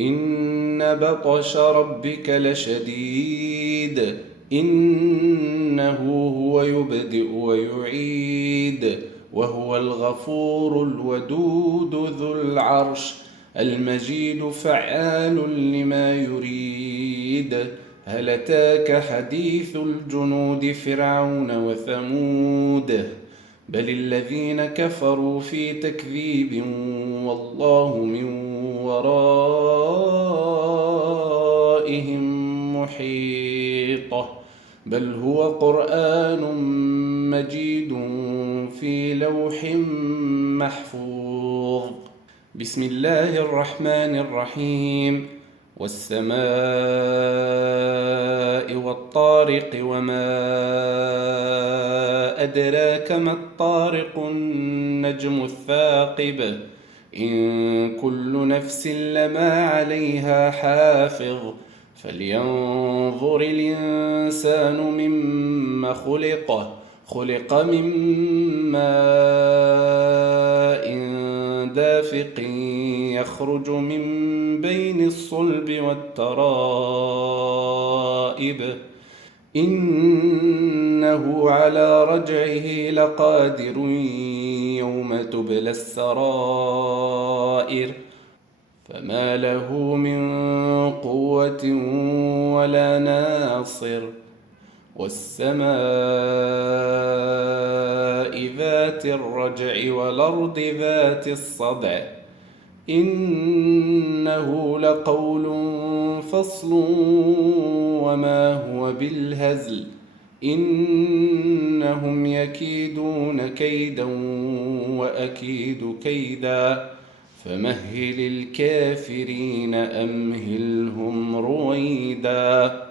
إن بطش ربك لشديد إنه هو يبدئ ويعيد وهو الغفور الودود ذو العرش المجيد فعال لما يريد هل أتاك حديث الجنود فرعون وثمود بل الذين كفروا في تكذيب والله من ورائهم محيط بل هو قرآن مجيد في لوح محفوظ بسم الله الرحمن الرحيم والسماء والطارق وما أدراك ما الطارق النجم الثاقب إن كل نفس لما عليها حافظ فلينظر الإنسان مما خلق من ماء دافق يخرج من بين الصلب والترائب إنه على رجعه لقادر يوم تبلى السرائر فما له من قوة ولا ناصر والسماء ذات الرجع والأرض ذات الصدع إنه لقول فصل وما هو بالهزل إنهم يكيدون كيدا وأكيد كيدا فمهل الكافرين أمهلهم رويدا